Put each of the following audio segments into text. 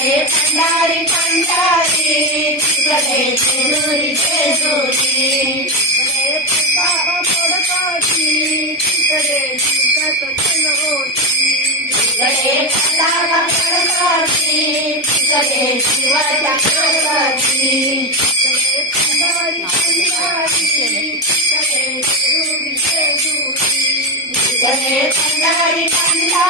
ഭണ്ഡാരി ഭണ്ഡാരി ജൂരി ജൂരി ഭണ്ഡാരി ഭണ്ഡാരി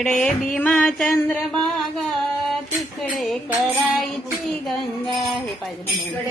इकडे भीमाचंद्र बागा तिकडे करायची गंगा. हे पाहिजे